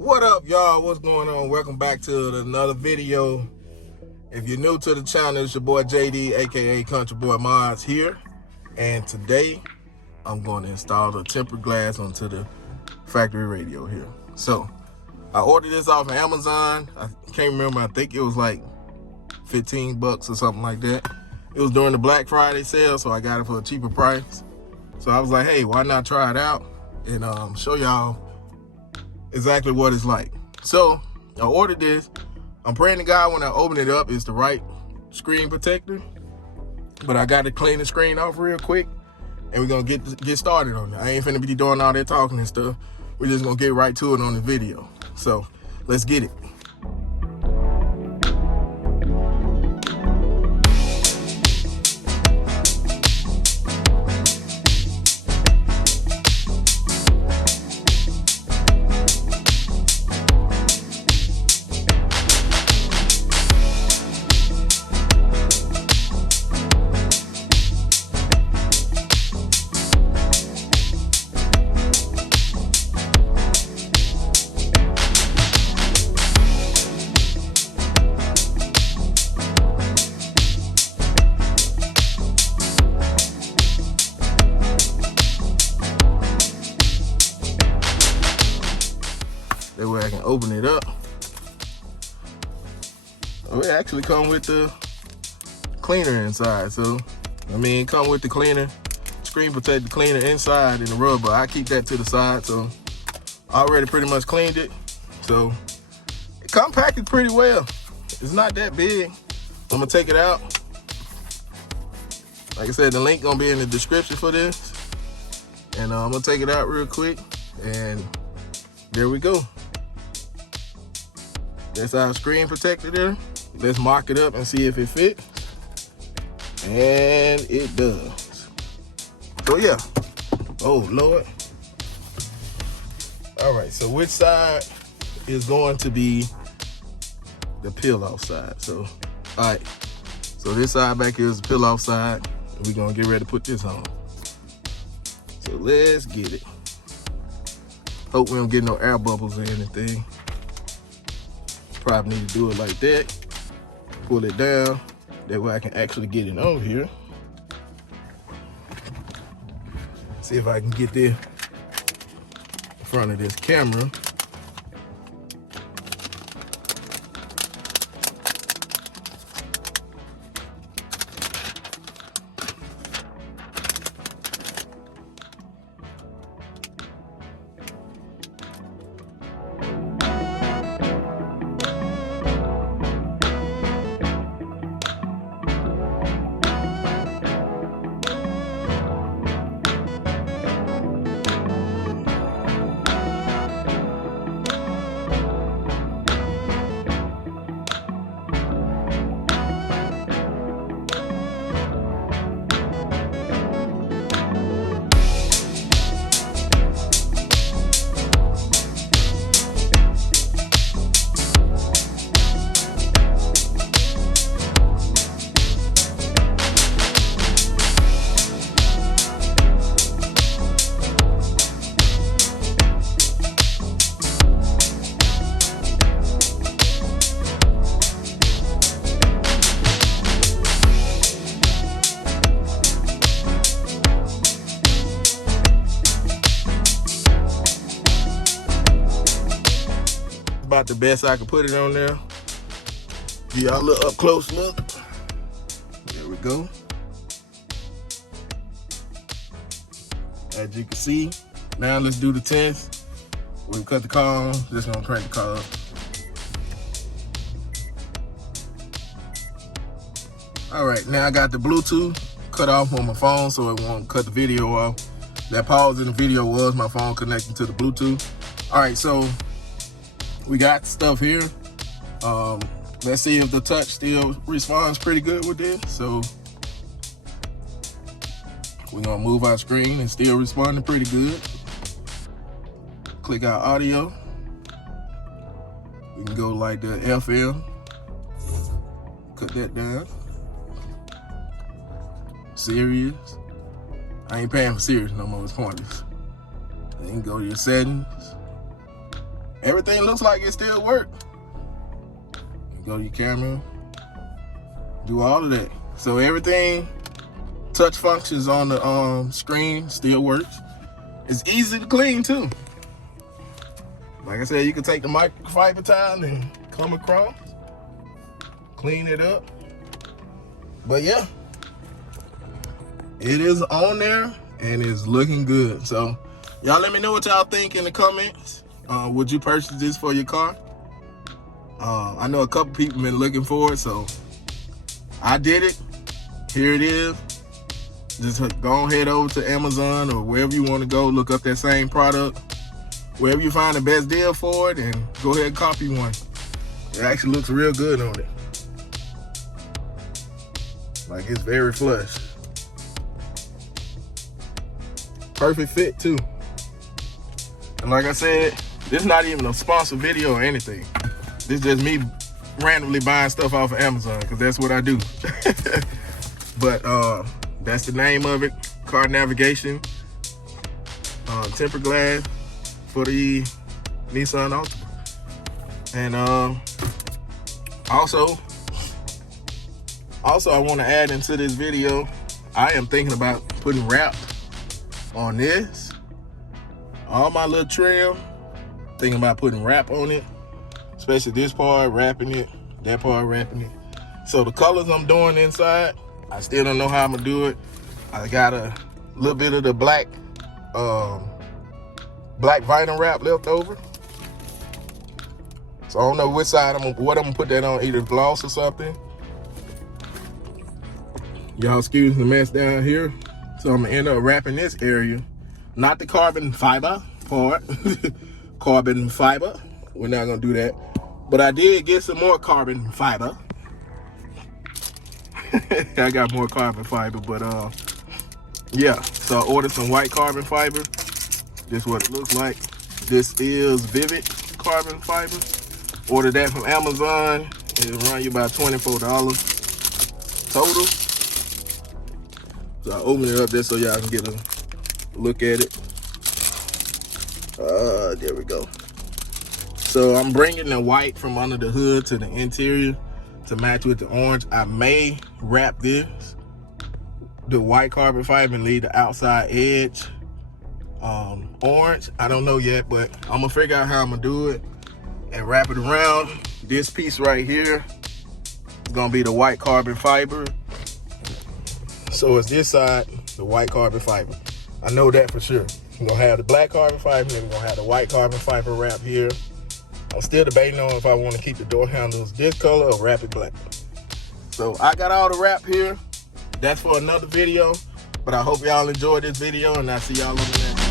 What up, y'all? What's going on? Welcome back to another video. If you're new to the channel, it's your boy JD, aka CountryBoyModz here. And today, I'm going to install the tempered glass onto the factory radio here. So, I ordered this off of Amazon. I can't remember. I think it was like 15 bucks or something like that. It was during the Black Friday sale, so I got it for a cheaper price. So I was like, hey, why not try it out and show y'all exactly what it's like. So I ordered this. I'm praying to God when I open it up it's the right screen protector, but I got to clean the screen off real quick and we're gonna get started on it. I ain't finna be doing all that talking and stuff. We're just gonna get right to it on the video. So let's get it. That way I can open it up. Oh, it actually come with the cleaner inside. So, I mean, it come with the cleaner, screen protector cleaner inside and the rubber. I keep that to the side. So, I already pretty much cleaned it. So, it come packaged pretty well. It's not that big. I'm gonna take it out. Like I said, the link gonna be in the description for this. And I'm gonna take it out real quick. And there we go. That's our screen protector there. Let's mock it up and see if it fits. And it does. So yeah. Oh Lord. All right, so which side is going to be the peel-off side? So, all right. So this side back here is the peel-off side. And we're gonna get ready to put this on. So let's get it. Hope we don't get no air bubbles or anything. Probably need to do it like that. Pull it down. That way I can actually get it on here. See if I can get there in front of this camera. About the best I can put it on there. Give y'all a little up close look. There we go. As you can see, now let's do the test. We'll cut the car on. Just gonna crank the car up. All right, now I got the Bluetooth cut off on my phone so it won't cut the video off. That pause in the video was my phone connecting to the Bluetooth. All right, so we got stuff here. Let's see if the touch still responds pretty good with this. So we're gonna move our screen and still responding pretty good. Click our audio. We can go like the FM. Cut that down. Sirius. I ain't paying for Sirius no more, it's pointless. Then go to your settings. everything looks like it still works. Go to your camera, do all of that. So everything, touch functions on the screen still works. It's easy to clean too. Like I said, you can take the microfiber towel and come across, clean it up. But yeah, it is on there and it's looking good. So y'all let me know what y'all think in the comments. Would you purchase this for your car? I know a couple people been looking for it, so I did it. Here it is. Just go ahead over to Amazon or wherever you want to go, look up that same product. Wherever you find the best deal for it, and go ahead and copy one. It actually looks real good on it. Like, it's very flush. Perfect fit too. And like I said, this is not even a sponsored video or anything. This is just me randomly buying stuff off of Amazon, because that's what I do. But that's the name of it. Car navigation, tempered glass for the Nissan Altima. And also I want to add into this video, I am thinking about putting wrap on this. All my little trim, thinking about putting wrap on it. Especially this part, wrapping it, that part, wrapping it. So the colors I'm doing inside, I still don't know how I'm gonna do it. I got a little bit of the black vinyl wrap left over. So I don't know which side what I'm gonna put that on, either gloss or something. Y'all excuse the mess down here. So I'm gonna end up wrapping this area, not the carbon fiber part. Carbon fiber, we're not gonna do that. But I did get some more carbon fiber. I got more carbon fiber, but yeah. So I ordered some white carbon fiber. This is what it looks like. This is Vivid carbon fiber. Ordered that from Amazon. It'll run you about $24 total. So I open it up there so y'all can get a look at it. There we go. So I'm bringing the white from under the hood to the interior to match with the orange. I may wrap this, the white carbon fiber, and leave the outside edge orange. I don't know yet, but I'm gonna figure out how I'm gonna do it and wrap it around. This piece right here is gonna be the white carbon fiber. So it's this side, the white carbon fiber. I know that for sure. We're gonna have the black carbon fiber, and then we're gonna have the white carbon fiber wrap here. I'm still debating on if I want to keep the door handles this color or wrap it black. So I got all the wrap here. That's for another video. But I hope y'all enjoyed this video, and I'll see y'all on the next one.